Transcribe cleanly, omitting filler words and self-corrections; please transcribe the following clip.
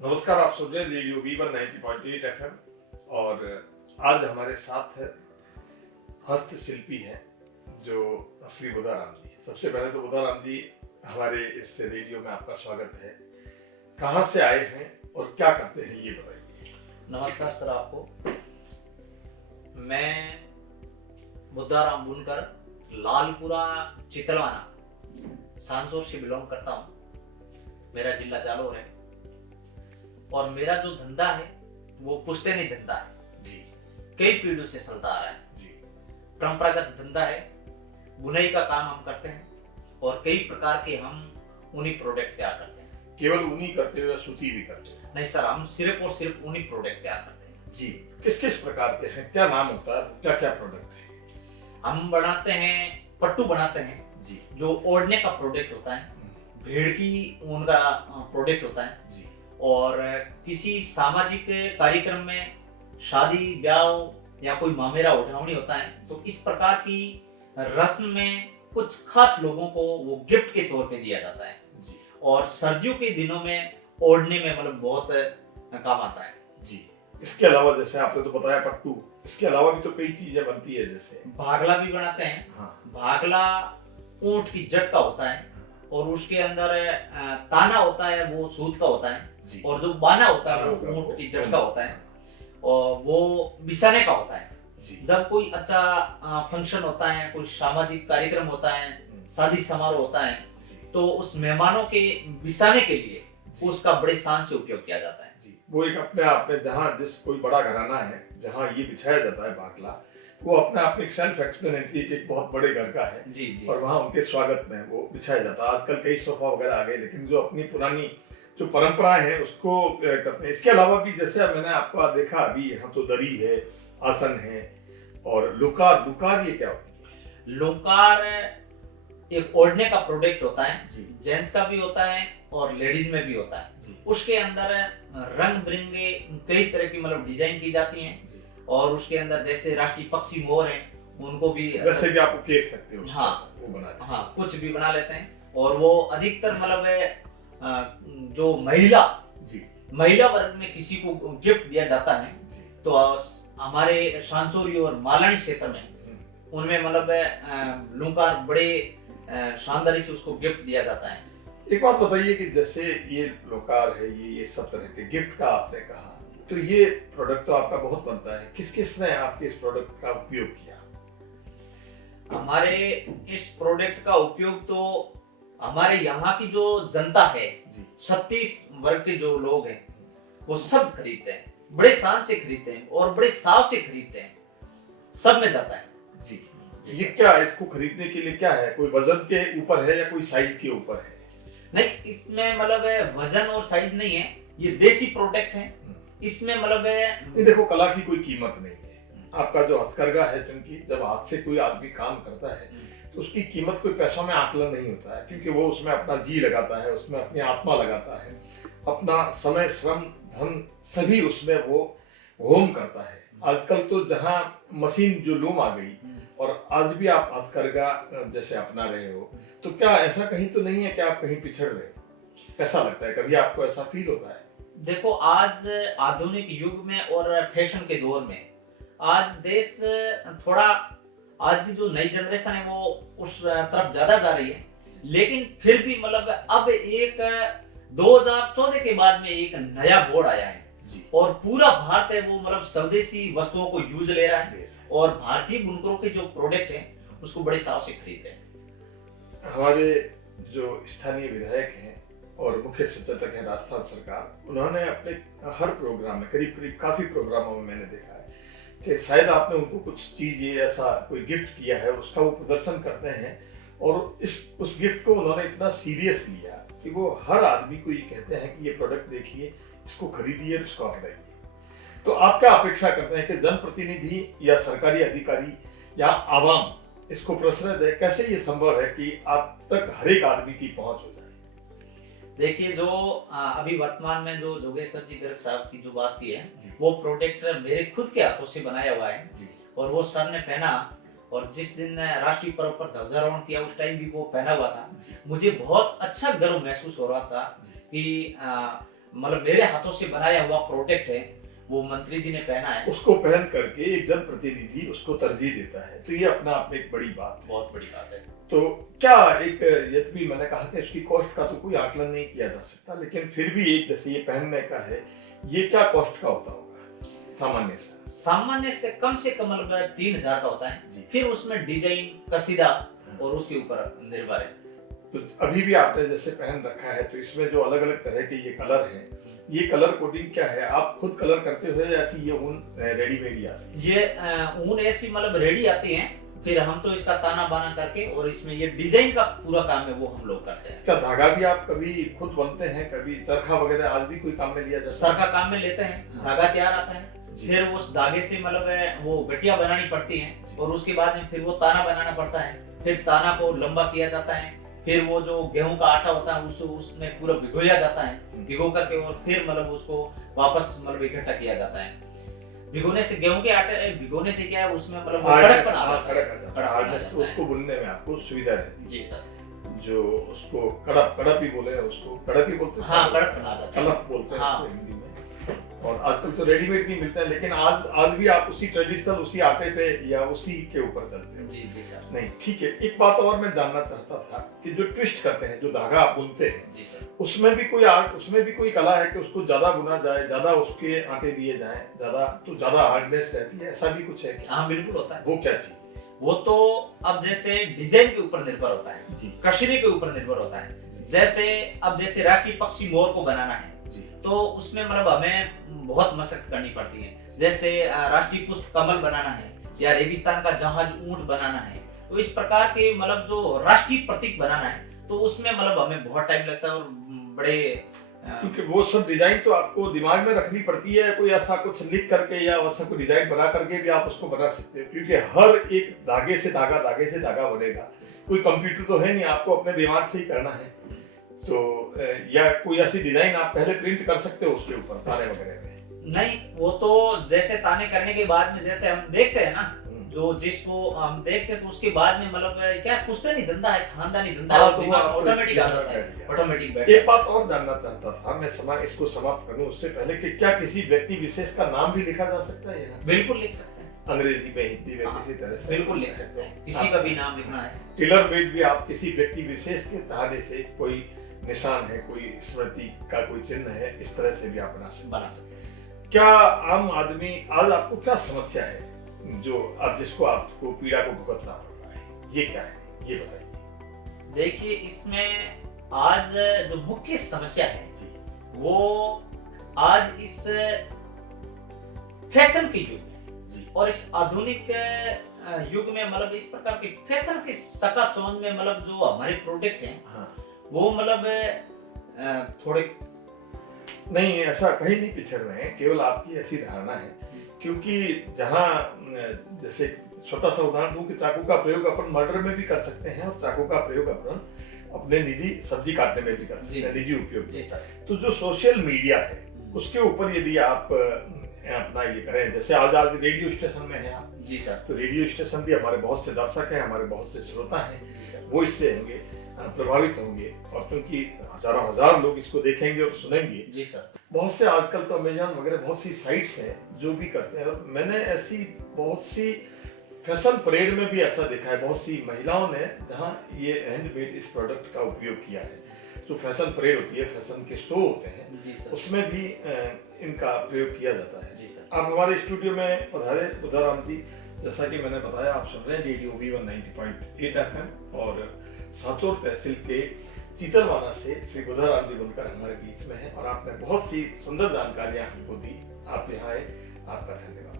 नमस्कार, आप सुन रहे हैं रेडियो V1 90.8 FM और आज हमारे साथ हस्तशिल्पी हैं जो श्री बुधाराम जी। सबसे पहले तो बुधाराम जी, हमारे इस रेडियो में आपका स्वागत है। कहाँ से आए हैं और क्या करते हैं ये बताइए। नमस्कार सर, आपको। मैं बुधाराम बुनकर लालपुरा चितलवाना सांसोर से बिलोंग करता हूँ। मेरा जिला जालोर है और मेरा जो धंधा है वो पुश्तैनी धंधा है जी। कई पीढ़ियों से चलता आ रहा है जी। परंपरागत धंधा है। बुनाई का काम हम करते हैं और कई प्रकार के हम ऊनी प्रोडक्ट तैयार करते हैं। केवल ऊनी करते हो या सूती भी करते हैं? नहीं सर, हम सिर्फ और सिर्फ ऊनी प्रोडक्ट तैयार करते हैं। जी। किस किस प्रकार के हैं, क्या नाम होता है, क्या क्या प्रोडक्ट है? हम बनाते हैं, पट्टू बनाते हैं जी। जो ओढ़ने का प्रोडक्ट होता है, भेड़ की ऊन का प्रोडक्ट होता है जी। और किसी सामाजिक कार्यक्रम में शादी ब्याह या कोई मामेरा उठावनी होता है तो इस प्रकार की रस्म में कुछ खास लोगों को वो गिफ्ट के तौर पे दिया जाता है। जी। और सर्दियों के दिनों में ओढ़ने में मतलब बहुत काम आता है। जी। इसके अलावा जैसे आपने तो बताया पट्टू, इसके अलावा भी तो कई चीजें बनती है, जैसे भागला भी बनाते हैं। हाँ। भागला ऊंट की जट का होता है और उसके अंदर ताना होता है, वो सूत का होता है। जी। और जो बाना होता है वो ऊंट की जट का होता है और वो बिसाने का होता है। जी। जब कोई अच्छा फंक्शन होता है, कोई सामाजिक कार्यक्रम होता है, शादी समारोह होता है तो उस मेहमानों के बिसाने के लिए उसका बड़े शान से उपयोग किया जाता है। जी। वो एक अपने आप में, जहाँ जिस कोई बड़ा घराना है जहाँ ये बिछाया जाता है भागला, वो अपने आप में एक सेल्फ एक्सप्लेनेटरी एक बहुत बड़े घर का है। जी जी। और वहाँ उनके स्वागत में वो बिछाया जाता है। आजकल कई सोफा वगैरह आ गए, लेकिन जो अपनी पुरानी जो परंपराएं हैं उसको करते हैं। इसके अलावा भी जैसे मैंने आपका देखा अभी, यहाँ तो दरी है, आसन है और लुकार। लुकार ये क्या होती है? लोकार एक ओढ़ने का प्रोडक्ट होता है। जी। जेंट्स का भी होता है और लेडीज में भी होता है। जी। उसके अंदर रंग बिरंगे कई तरह की मतलब डिजाइन की जाती हैं और उसके अंदर जैसे राष्ट्रीय पक्षी मोर हैं उनको भी वैसे भी आप उकेर सकते हो। हाँ, वो बना देते हैं। हाँ कुछ भी बना लेते हैं। और वो अधिकतर मतलब जो महिला वर्ग में किसी को गिफ्ट दिया जाता है जी। तो हमारे सांसोरी और मालानी क्षेत्र में उनमें मतलब लुकार बड़े शानदारी से उसको गिफ्ट दिया जाता है। एक बात बताइए कि जैसे ये लोकार है, ये सब तरह के गिफ्ट का आपने कहा, तो ये प्रोडक्ट तो आपका बहुत बनता है। किस किस ने आपके इस प्रोडक्ट का उपयोग किया? हमारे इस प्रोडक्ट का उपयोग तो हमारे यहाँ की जो जनता है, 36 वर्ग के जो लोग हैं वो सब खरीदते हैं, बड़े शान से खरीदते हैं और बड़े साव से खरीदते हैं। सब में जाता है। जी। ये क्या, इसको खरीदने के लिए क्या है, कोई वजन के ऊपर है या कोई साइज के ऊपर है? नहीं, इसमें मतलब वजन और साइज नहीं है, ये देसी प्रोडक्ट है। इसमें मतलब ये देखो, कला की कोई कीमत नहीं है। आपका जो हथकरघा है, क्योंकि जब हाथ से कोई आदमी काम करता है तो उसकी कीमत कोई पैसों में आकलन नहीं होता है, क्योंकि वो उसमें अपना जी लगाता है, उसमें अपनी आत्मा लगाता है, अपना समय, श्रम, धन सभी उसमें वो होम करता है। आजकल तो जहाँ मशीन जो लूम आ गई और आज भी आप हथकरघा जैसे अपना रहे हो, तो क्या ऐसा कहीं तो नहीं है कि आप कहीं पिछड़ रहे हो? कैसा लगता है, कभी आपको ऐसा फील होता है? देखो, आज आधुनिक युग में और फैशन के दौर में आज देश थोड़ा, आज की जो नई जनरेशन है वो उस तरफ ज्यादा जा रही है, लेकिन फिर भी मतलब अब एक 2014 के बाद में एक नया बोर्ड आया है जी। और पूरा भारत है वो मतलब स्वदेशी वस्तुओं को यूज ले रहा है और भारतीय बुनकरों के जो प्रोडक्ट है उसको बड़े साव से खरीद रहे हैं। हमारे जो स्थानीय विधायक हैं और मुख्य सचेतक हैं राजस्थान सरकार, उन्होंने अपने हर प्रोग्राम में, करीब करीब काफी प्रोग्रामों में मैंने देखा है कि शायद आपने उनको कुछ चीज ये ऐसा कोई गिफ्ट किया है, उसका वो प्रदर्शन करते हैं और उस गिफ्ट को उन्होंने इतना सीरियस लिया कि वो हर आदमी को ये कहते हैं कि ये प्रोडक्ट देखिए, इसको खरीदिए, इसको अपनाइए। तो आप क्या अपेक्षा करते हैं कि जनप्रतिनिधि या सरकारी अधिकारी या आवाम इसको प्रश्रय दे? कैसे ये संभव है कि आप तक हर एक आदमी की पहुंच हो जाए? देखिए, जो अभी वर्तमान में जो जोगेश्वर जी गर्ग साहब की जो बात की है, वो प्रोडक्ट मेरे खुद के हाथों से बनाया हुआ है और वो सर ने पहना और जिस दिन राष्ट्रीय पर्व पर ध्वजारोहण किया उस टाइम भी वो पहना हुआ था। मुझे बहुत अच्छा गर्व महसूस हो रहा था कि मतलब मेरे हाथों से बनाया हुआ प्रोडक्ट है, वो मंत्री जी ने पहना है। उसको पहन करके एक जनप्रतिनिधि उसको तरजीह देता है, तो ये अपना आप एक बड़ी बात है, बहुत बड़ी बात है। तो क्या एक ये भी मैंने कहा कि इसकी कॉस्ट का तो कोई आकलन नहीं किया जा सकता, लेकिन फिर भी एक जैसे ये पहनने का है, ये क्या कॉस्ट का होता होगा सामान्य से कम मतलब 3,000 का होता है। फिर उसमें डिजाइन कसीदा और उसके ऊपर निर्भर है। तो अभी भी आपने जैसे पहन रखा है, तो इसमें जो अलग अलग तरह के ये कलर हैं, ये कलर कोडिंग क्या है? आप खुद कलर करते हो या ऐसी ये ऊन रेडीमेड ही आती है? ये ऊन ऐसी मतलब रेडी आती है, फिर हम तो इसका ताना बाना करके और इसमें ये डिजाइन का पूरा काम है वो हम लोग करते हैं। क्या धागा भी आप कभी खुद बनते हैं, कभी चरखा वगैरह आज भी कोई काम में लिया जाता है? सर का काम में लेते हैं, धागा तैयार आता है, फिर उस धागे से मतलब वो गठिया बनानी पड़ती है, और उसके बाद में फिर वो ताना बनाना पड़ता है, फिर ताना को लंबा किया जाता है, फिर वो जो गेहूं का आटा होता है उसमें पूरा भिगोया जाता है, भिगो करके और फिर मतलब उसको वापस मतलब इकट्ठा किया जाता है। भिगोने से गेहूं के आटे भिगोने से क्या है, उसमें मतलब कड़कपन आ जाता है, उसको बुनने में आपको सुविधा रहती है। जी सर। जो उसको कड़प ही बोले, उसको कड़प ही बोलते हैं। हाँ, कड़प आ जाता है, कलप बोलते हैं उसको हिंदी में। और आजकल तो रेडीमेड भी मिलता है, लेकिन आज भी आप उसी ट्रेडिशनल उसी आटे पे या उसी के ऊपर चलते हैं। जी जी सर। नहीं, ठीक है। एक बात और मैं जानना चाहता था कि जो ट्विस्ट करते हैं, जो धागा आप बुनते हैं, जी सर, उसमें भी कोई आर्ट, उसमें भी कोई कला है कि उसको ज्यादा बुना जाए, ज्यादा उसके आटे दिए जाएं, ज्यादा तो ज्यादा हार्डनेस रहती है, ऐसा भी कुछ है? हाँ बिल्कुल होता है। वो क्या चीज? वो तो अब जैसे डिजाइन के ऊपर निर्भर होता है जी, कशीरे के ऊपर निर्भर होता है। जैसे अब जैसे राष्ट्रीय पक्षी मोर को बनाना है, तो उसमें मतलब हमें बहुत मशक्कत करनी पड़ती है। जैसे राष्ट्रीय पुष्प कमल बनाना है, या रेगिस्तान का जहाज ऊंट बनाना है, तो इस प्रकार के मतलब जो राष्ट्रीय प्रतीक बनाना है, तो उसमें मतलब हमें बहुत टाइम लगता है और बड़े क्योंकि वो सब डिजाइन तो आपको दिमाग में रखनी पड़ती है, कोई ऐसा कुछ लिख करके या ऐसा कोई डिजाइन बना करके भी आप उसको बना सकते हो, क्योंकि हर एक धागे से धागा बनेगा। कोई कंप्यूटर तो है नहीं, आपको अपने दिमाग से ही करना है। तो या कोई ऐसी डिजाइन आप पहले प्रिंट कर सकते हो उसके ऊपर ताने वगैरह में? नहीं, वो तो जैसे ताने करने के बाद में जैसे हम देखते हैं ना, जो जिसको हम देखते हैं, तो उसके बाद में मतलब क्या पुश्तैनी धंधा है, खानदानी धंधा है, तो दिमाग ऑटोमेटिक आ जाता है, ऑटोमेटिक बैठ। एक बात और जानना चाहता था मैं, इसको समाप्त करूं उससे पहले, कि क्या किसी व्यक्ति विशेष का नाम भी लिखा जा सकता है यहाँ? बिल्कुल लिख सकते हैं, अंग्रेजी में, हिंदी में, किसी तरह से बिल्कुल लिख सकते हैं, किसी का भी नाम लिखना है। टेलर मेड भी आप किसी व्यक्ति विशेष के सहारे से, कोई निशान है, कोई स्मृति का कोई चिन्ह है, इस तरह से भी आप बना सकते हैं। क्या आम आदमी, आज आपको क्या समस्या है जो अब जिसको आपको पीड़ा को भुगतना पड़ रहा है, ये क्या है, ये बताइए। देखिए, इसमें आज जो मुख्य समस्या है वो आज इस फैशन के युग और इस आधुनिक युग में मतलब इस प्रकार के फैशन के सकाचौंध में मतलब जो हमारे प्रोडक्ट हैं, हाँ, वो मतलब थोड़े नहीं, ऐसा कहीं नहीं पिछड़ रहे हैं, केवल आपकी ऐसी धारणा है। क्योंकि जहाँ जैसे छोटा सा उदाहरण दूं कि चाकू का प्रयोग अपन मर्डर में भी कर सकते हैं, और चाकू का प्रयोग अपन अपने निजी सब्जी काटने में भी कर सकते हैं, निजी उपयोग। तो जो सोशल मीडिया है उसके ऊपर यदि आप अपना ये करें, जैसे आज रेडियो स्टेशन में है आप, जी सर, तो रेडियो स्टेशन भी हमारे बहुत से दर्शक हैं, हमारे बहुत से श्रोता हैं, वो इससे होंगे प्रभावित होंगे, और क्योंकि हजारों हजार लोग इसको देखेंगे और सुनेंगे। जी सर। बहुत से आजकल तो अमेज़न वगैरह बहुत सी साइट्स हैं जो भी करते हैं, और मैंने ऐसी बहुत सी फैशन परेड में भी ऐसा देखा है, बहुत सी महिलाओं ने जहां ये हैंडमेड इस प्रोडक्ट का उपयोग किया है। जो फैशन परेड होती है, फैशन के शो होते हैं, उसमें भी इनका प्रयोग किया जाता है। जी सर। आप हमारे स्टूडियो में पधारे बुधाराम जी, जैसा कि मैंने बताया, आप सुन रहे हैं रेडियो V1 90.8 FM, और सांचौर तहसील के चीतलवाना से श्री बुधाराम जी बुनकर हमारे बीच में हैं, और आपने बहुत सी सुंदर जानकारियां हमको दी। आप यहाँ आए, आपका धन्यवाद।